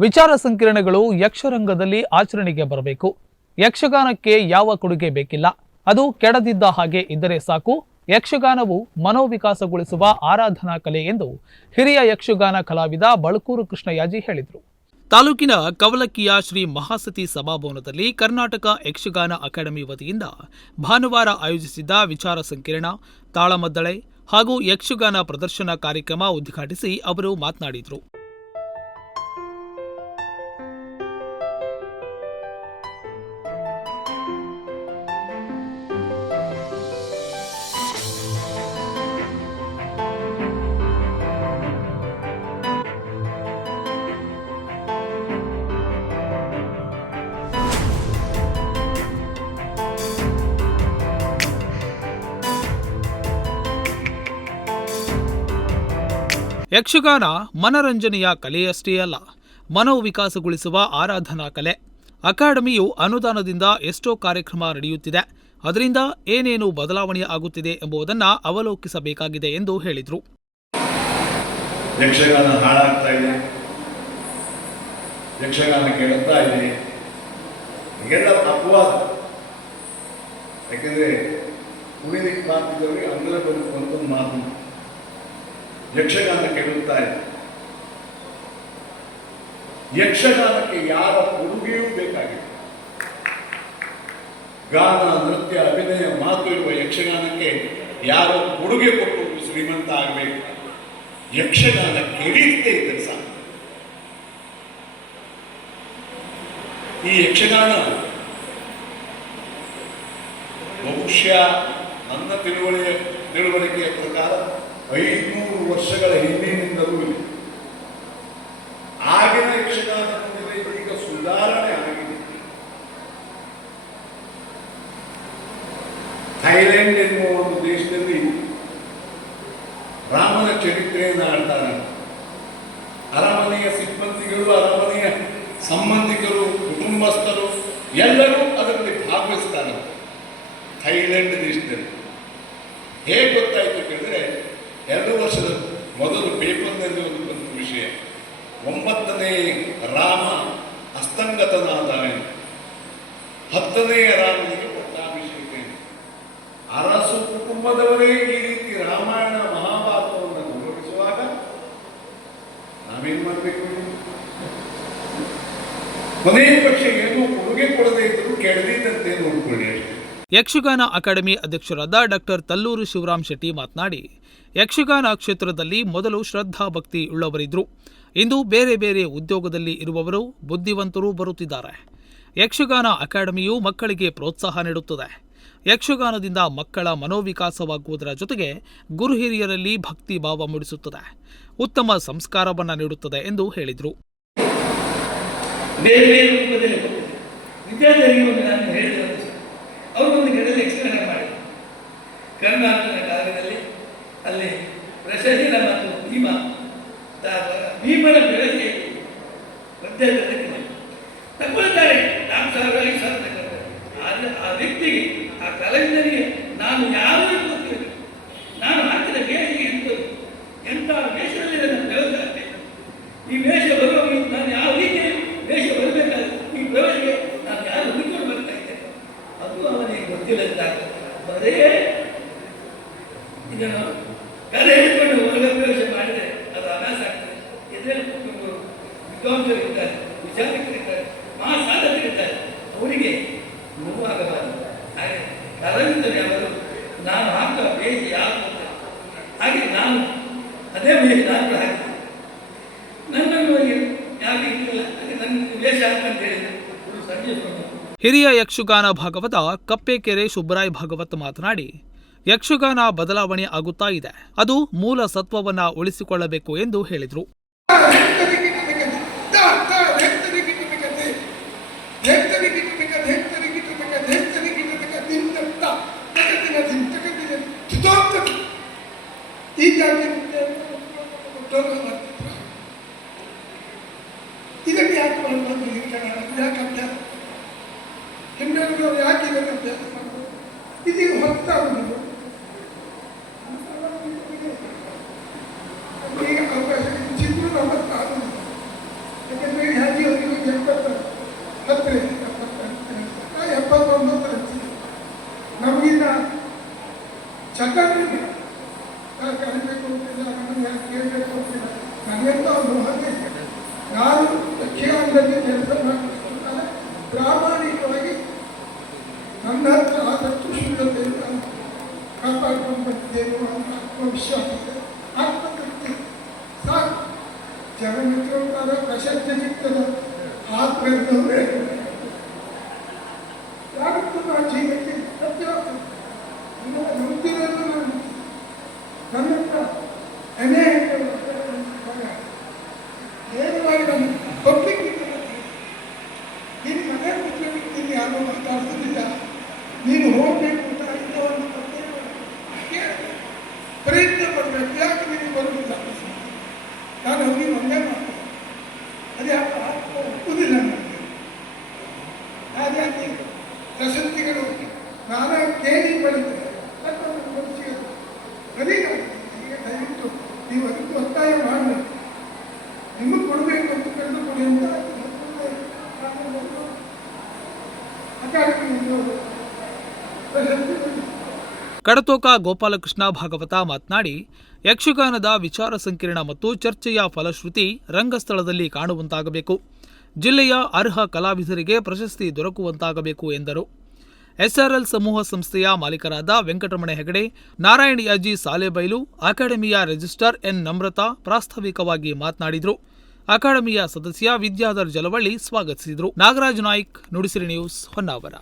ವಿಚಾರ ಸಂಕಿರಣಗಳು ಯಕ್ಷರಂಗದಲ್ಲಿ ಆಚರಣೆಗೆ ಬರಬೇಕು. ಯಕ್ಷಗಾನಕ್ಕೆ ಯಾವ ಕೊಡುಗೆ ಬೇಕಿಲ್ಲ. ಅದು ಕೆಡದಿದ್ದ ಹಾಗೆ ಇದ್ದರೆ ಸಾಕು. ಯಕ್ಷಗಾನವು ಮನೋವಿಕಾಸಗೊಳಿಸುವ ಆರಾಧನಾ ಕಲೆ ಎಂದು ಹಿರಿಯ ಯಕ್ಷಗಾನ ಕಲಾವಿದ ಬಳಕೂರು ಕೃಷ್ಣಯಾಜಿ ಹೇಳಿದರು. ತಾಲೂಕಿನ ಕವಲಕ್ಕಿಯ ಶ್ರೀ ಮಹಾಸತಿ ಸಭಾಭವನದಲ್ಲಿ ಕರ್ನಾಟಕ ಯಕ್ಷಗಾನ ಅಕಾಡೆಮಿ ವತಿಯಿಂದ ಭಾನುವಾರ ಆಯೋಜಿಸಿದ್ದ ವಿಚಾರ ಸಂಕಿರಣ, ತಾಳಮದ್ದಳೆ ಹಾಗೂ ಯಕ್ಷಗಾನ ಪ್ರದರ್ಶನ ಕಾರ್ಯಕ್ರಮ ಉದ್ಘಾಟಿಸಿ ಅವರು ಮಾತನಾಡಿದರು. ಯಕ್ಷಗಾನ ಮನರಂಜನೆಯ ಕಲೆಯಷ್ಟೇ ಅಲ್ಲ, ಮನೋವಿಕಾಸಗೊಳಿಸುವ ಆರಾಧನಾ ಕಲೆ. ಅಕಾಡೆಮಿಯು ಅನುದಾನದಿಂದ ಎಷ್ಟೋ ಕಾರ್ಯಕ್ರಮ ನಡೆಯುತ್ತಿದೆ. ಅದರಿಂದ ಏನೇನು ಬದಲಾವಣೆ ಆಗುತ್ತಿದೆ ಎಂಬುದನ್ನು ಅವಲೋಕಿಸಬೇಕಾಗಿದೆ ಎಂದು ಹೇಳಿದರು. ಯಕ್ಷಗಾನ ಹಾಳಾಗ್ತಾ ಇದೆ. ಯಕ್ಷಗಾನ ಕೇಳುತ್ತಾ ಇದೆ. ಹೀಗೆಲ್ಲ ಅಪವಾದ. ಯಾಕೆಂದ್ರೆ ಉಳಿದ ಮಾತಿದವರಿಗೆ ಅಂಗಲ ಒಂದು ಮಾತು ಯಕ್ಷಗಾನ ಕೇಳುತ್ತಾ ಇದೆ ಯಕ್ಷಗಾನಕ್ಕೆ ಯಾರ ಕೊಡುಗೆಯೂ ಬೇಕಾಗಿದೆ ಗಾನ, ನೃತ್ಯ, ಅಭಿನಯ ಮಾತು ಇರುವ ಯಕ್ಷಗಾನಕ್ಕೆ ಯಾರೋ ಕೊಡುಗೆ ಕೊಟ್ಟು ಶ್ರೀಮಂತ ಆಗಬೇಕು? ಯಕ್ಷಗಾನ ಕೇಳಿದ್ದೇ ಇದ್ದರೆ ಸಾಕು. ಈ ಯಕ್ಷಗಾನ ಬಹುಶಃ ನನ್ನ ತಿಳುವಳಿಕೆ ತಿಳುವಳಿಕೆಯ ಪ್ರಕಾರ ಐನೂರು ವರ್ಷಗಳ ಹಿಂದಿನಿಂದಲೂ ಇದೆ ಆಗಿನ ಯಕ್ಷಗಾನ ಈಗ ಸುಧಾರಣೆ ಆಗಿದೆ. ಥೈಲ್ಯಾಂಡ್ ಎನ್ನುವ ಒಂದು ದೇಶದಲ್ಲಿ ರಾಮನ ಚರಿತ್ರೆಯನ್ನು ಆಡ್ತಾರೆ. ಅರಮನೆಯ ಸಿಬ್ಬಂದಿಗಳು, ಅರಮನೆಯ ಸಂಬಂಧಿಕರು, ಕುಟುಂಬಸ್ಥರು ಎಲ್ಲರೂ ಅದರಲ್ಲಿ ಭಾಗವಹಿಸ್ತಾರೆ. ಥೈಲ್ಯಾಂಡ್ ದೇಶದಲ್ಲಿ. ಹೇಗೆ ಗೊತ್ತಾಯ್ತು ಕೇಳಿದ್ರೆ ಪೇಪರ್ನಲ್ಲಿ ಒಂದು ಒಂದು ವಿಷಯ. ಒಂಬತ್ತನೇ ರಾಮ ಅಸ್ತಂಗತನಾದಾನೆ. ಹತ್ತನೆಯ ರಾಮನಿಗೆ ಪಟ್ಟಾಭಿಷೇಕ. ಅರಸು ಕುಟುಂಬದವರೇ ಈ ರೀತಿ ರಾಮಾಯಣ ಮಹಾಭಾರತವನ್ನು ಗೌರವಿಸುವಾಗ ನಾವೇನು ಮಾಡಬೇಕು? ಕೊನೆಯ ಪಕ್ಷ ಏನೂ ಕೊಡುಗೆ ಕೊಡದೇ ಇದ್ದರೂ ಕೆಡದಿದ್ದಂತೆ ನೋಡ್ಕೊಳ್ಳಿ ಅಷ್ಟೇ. ಯಕ್ಷಗಾನ ಅಕಾಡೆಮಿ ಅಧ್ಯಕ್ಷರಾದ ಡಾಕ್ಟರ್ ತಲ್ಲೂರು ಶಿವರಾಮ್ ಶೆಟ್ಟಿ ಮಾತನಾಡಿ, ಯಕ್ಷಗಾನ ಕ್ಷೇತ್ರದಲ್ಲಿ ಮೊದಲು ಶ್ರದ್ಧಾ ಭಕ್ತಿ ಉಳ್ಳವರಿದ್ದರು ಇಂದು ಬೇರೆ ಬೇರೆ ಉದ್ಯೋಗದಲ್ಲಿ ಇರುವವರು ಬುದ್ಧಿವಂತರು ಬರುತ್ತಿದ್ದಾರೆ. ಯಕ್ಷಗಾನ ಅಕಾಡೆಮಿಯು ಮಕ್ಕಳಿಗೆ ಪ್ರೋತ್ಸಾಹ ನೀಡುತ್ತದೆ. ಯಕ್ಷಗಾನದಿಂದ ಮಕ್ಕಳ ಮನೋವಿಕಾಸವಾಗುವುದರ ಜೊತೆಗೆ ಗುರು ಹಿರಿಯರಲ್ಲಿ ಭಕ್ತಿ ಭಾವ ಮೂಡಿಸುತ್ತದೆ. ಉತ್ತಮ ಸಂಸ್ಕಾರವನ್ನು ನೀಡುತ್ತದೆ ಎಂದು ಹೇಳಿದರು. ಬೇರೆ ಬೇರೆ ಅವರು ಒಂದು ಕಡೆಯಲ್ಲಿ ಎಕ್ಸ್ಪ್ಲೇನ್ ಮಾಡಿ. ಕರ್ನಾಟಕದ ಕಾಲದಲ್ಲಿ ಅಲ್ಲಿ ಪ್ರಶಸ್ತಿನ ಮತ್ತು ಭೀಮ ಭೀಮನ ಬೆಳಗ್ಗೆ ಮಧ್ಯದಲ್ಲಿ ತಗೊಳ್ತಾರೆ. ನಾಲ್ಕು ಸಾವಿರ, ಐದು ಸಾವಿರ ಆದರೆ ಆ ವ್ಯಕ್ತಿಗೆ, ಆ ಕಲಾವಿದನಿಗೆ ನಾನು ಯಾರು ಎಂದು ಗೊತ್ತಿಲ್ಲ ನಾನು ಹಾಕಿದ ವೇಷಕ್ಕೆ ಇರ್ತದೆ ಎಂಥ ವೇಷದಲ್ಲಿ ನನ್ನ ವ್ಯವಸ್ಥೆ ಆಗ್ಬೇಕು ಈ ವೇಷ ಬರುವಾಗ ನಾನು ಯಾವ ರೀತಿ ವೇಷ ಬರಬೇಕಾದ್ರೆ ಈ ಪ್ರವೇಶಕ್ಕೆ ನಾನು ಯಾರು ಹುಡುಕೊಂಡು ಬರ್ತಾ ಇದ್ದೇನೆ ಅದು ಅವನಿಗೆ ಗೊತ್ತಿಲ್ಲ ಬರೇ, ಇದನ್ನು ಕಲೆ ಹಿಡ್ಕೊಂಡು ವರ್ಗಪ್ರವೇಶ ಪ್ರವೇಶ ಮಾಡಿದರೆ ಅದು ಅಭ್ಯಾಸ ಆಗ್ತದೆ. ಎದುರಲ್ಲಿ ಕುಟುಂಬರು ಮಹಾ ಸಾಧಕರಿರ್ತಾರೆ ಅವರಿಗೆ ನೋವಾಗಬಾರದು. ಹಾಗೆ ಕಲಾವಿದರೆ ಅವರು, ನಾನು ಹಾಕುವ ಬೇಜಿ ಅಂತ ಹಾಗೆ ನಾನು ಅದೇ ಬೇಜಿ ನಾನು ಕೂಡ ನನ್ನನ್ನು ಯಾರಿಗೆ ಇಟ್ಟಿಲ್ಲ. ಹಾಗೆ ನನ್ನ ವೇಷ ಹಾಕಂತ ಹೇಳಿದ್ರು. ಸಂಜೆ ಹಿರಿಯ ಯಕ್ಷಗಾನ ಭಾಗವತ ಕಪ್ಪೆಕೆರೆ ಸುಬ್ಬರಾಯ್ ಭಾಗವತ್ ಮಾತನಾಡಿ, ಯಕ್ಷಗಾನ ಬದಲಾವಣೆ ಆಗುತ್ತಾ ಇದೆ. ಅದು ಮೂಲ ಸತ್ವವನ್ನ ಉಳಿಸಿಕೊಳ್ಳಬೇಕು ಎಂದು ಹೇಳಿದರು. ಚಟಗಳಿಲ್ಲ ಯಾರು ಕಲಿಬೇಕು ಅಂತಿಲ್ಲ ನನಗೆ ಯಾರು ಕೇಳಬೇಕು ಅಂತಿಲ್ಲ ನನಗೆಂತ ಒಂದು ಹಾಗೆ ನಾನು ಯಕ್ಷಗಾನದಲ್ಲಿ ಕೆಲಸ ಮಾಡಬೇಕಂತಾರೆ ಪ್ರಾಮಾಣಿಕವಾಗಿ ನನ್ನ ಹತ್ರ ಆದಷ್ಟು ಶುದ್ಧತೆಯಿಂದ ಕಾಪಾಡ್ಕೊಂಡು ಬಂದಿದ್ದೇನೆ ಅಂತ ಆತ್ಮವಿಶ್ವಾಸ ಇದೆ ಆತ್ಮತೃಪ್ತಿ ಸಾಕು ಜಗಮಿತ್ರವಾದ ಪ್ರಶಸ್ತಿ ಸಿಗ್ತದ ಆತ್ಮವೇ ಯಾವತ್ತೂ ಆ ಜೀವಕ್ಕೆ ಸತ್ಯವಾಗ್ತದೆ ನನ್ನ ನಂಬಿರೋದು ನಾನು ನನ್ನ ಹತ್ರ ಅನೇಕ ಏನು ಒತ್ತಾಯ ಮಾಡಬೇಕು ನಿಮಗೆ ಕೊಡಬೇಕು ಅಂತ ಕಂಡುಕೊಡಿ ಕೊಡಿ ಅಂತ. ಕಡತೋಕ ಗೋಪಾಲಕೃಷ್ಣ ಭಾಗವತ ಮಾತನಾಡಿ, ಯಕ್ಷಗಾನದ ವಿಚಾರ ಸಂಕಿರಣ ಮತ್ತು ಚರ್ಚೆಯ ಫಲಶ್ರುತಿ ರಂಗಸ್ಥಳದಲ್ಲಿ ಕಾಣುವಂತಾಗಬೇಕು ಜಿಲ್ಲೆಯ ಅರ್ಹ ಕಲಾವಿದರಿಗೆ ಪ್ರಶಸ್ತಿ ದೊರಕುವಂತಾಗಬೇಕು ಎಂದರು ಎಸ್ಆರ್ಎಲ್ ಸಮೂಹ ಸಂಸ್ಥೆಯ ಮಾಲೀಕರಾದ ವೆಂಕಟರಮಣ ಹೆಗಡೆ ನಾರಾಯಣಯಾಜಿ ಸಾಲೆಬೈಲು, ಅಕಾಡೆಮಿಯ ರಿಜಿಸ್ಟ್ರಾರ್ ಎನ್ ನಮ್ರತಾ ಪ್ರಾಸ್ತಾವಿಕವಾಗಿ ಮಾತನಾಡಿದರು. ಅಕಾಡೆಮಿಯ ಸದಸ್ಯ ವಿದ್ಯಾಧರ್ ಜಲವಳ್ಳಿ ಸ್ವಾಗತಿಸಿದರು. ನಾಗರಾಜ್ ನಾಯ್ಕ್, ನುಡಿಸಿರಿ ನ್ಯೂಸ್ ಹೊನ್ನಾವರ.